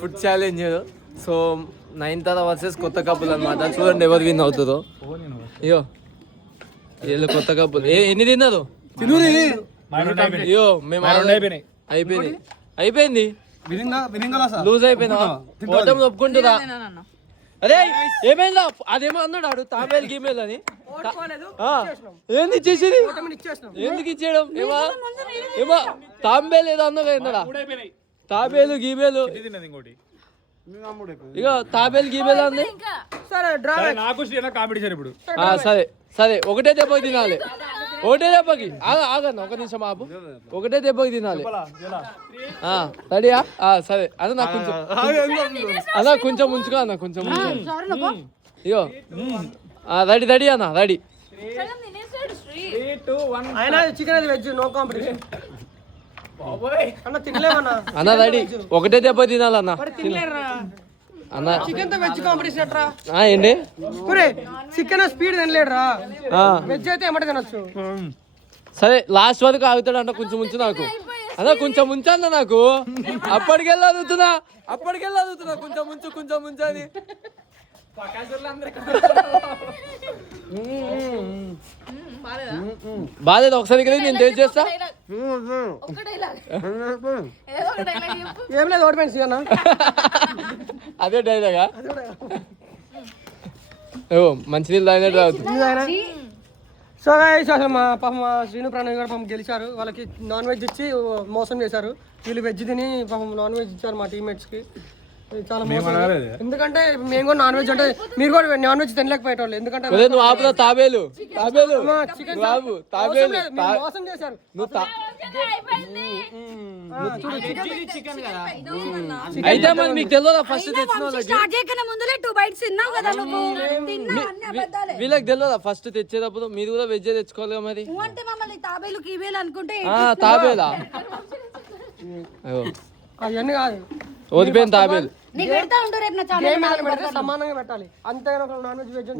Food challenge. So 9 versus కొత్త కప్పులు అనమాట. చూడండి ఎవరు విన్ అవుతుందో. అయ్యో వీళ్ళు కొత్త కప్పులు ఎన్ని తిన్నారు? అయ్యో మేము అయిపోయింది లూజ్ అయిపోయినా ఓటమి ఒప్పుకుంటుందా? అదే ఏమైందా? అదేమో అన్నాడు ఆడు తాబేలు గీమేల్ అని. ఏంది ఇచ్చేసేది? ఎందుకు ఇచ్చేయడం? ఏమో తాంబేలు ఏదో అన్నా కదా, తాబేలు గీమేలు. ఇక తాబేలు గీమేలు అంది. సరే సరే ఒకటే దెబ్బకి తినాలి. ఒకటే దెబ్బకి ఆగన్న ఒక నిమిషం ఆపు. ఒకటే దెబ్బకి తినాలి. రెడీయా? సరే అన్న నాకు కొంచెం అన్న కొంచెం ఉంచుకో అన్న కొంచెం ఇగో రెడీ రెడీ అన్న రెడీ. అన్న రెడీ ఒకటే దెబ్బ తినాలన్న. అన్న చికెన్ తో వెజ్ కాంపిటీషన్ అట్రా. ఏంటి చికెన్ స్పీడ్ తినలేడురా, వెజ్ అయితే ఏమంటే తినొచ్చు. సరే లాస్ట్ వరకు ఆగుతాడు అంట. కొంచెం ఉంచు నాకు అన్న, కొంచెం ఉంచన్న నాకు. అప్పటికెళ్ళి అదుగుతున్నా కొంచెం ఉంచు అని. బాలేదు ఒకసారి కదా నేను టేస్ట్ చేస్తా. ఏం లేదు ఓడిపోయింది అన్న. అదే డైలాగా? మంచినీళ్ళు తాగినట్టు తాగుతుంది. సో అసలు మా పాపం శ్రీను ప్రణయ్ గారు పాపం గెలిచారు. వాళ్ళకి నాన్ వెజ్ ఇచ్చి మోసం చేశారు. వీళ్ళు వెజ్ తిని పాపం నాన్ వెజ్ ఇచ్చారు మా టీమ్మేట్స్ కి. చాలా మోసం. ఎందుకంటే మేము కూడా నాన్ వెజ్ అంటే మీరు కూడా నాన్ వెజ్ తినలేకపోయేటోళ్ళు. ఎందుకంటే నువ్వు ఆపుదా తాబేలు బాబు తాబేలు మోసం చేశారు. అయితే మరి మీకు తెలియదా ఫస్ట్ తెచ్చిన వీళ్ళకి తెలియదా ఫస్ట్ తెచ్చేటప్పుడు మీరు కూడా వెజ్ తెచ్చుకోవాలి మరి. తాబేలా అవన్నీ కాదు, ఓడిపోయింది తాబేలు. సమానంగా పెట్టాలి అంతేగాని నాన్ వెజ్ వెజ్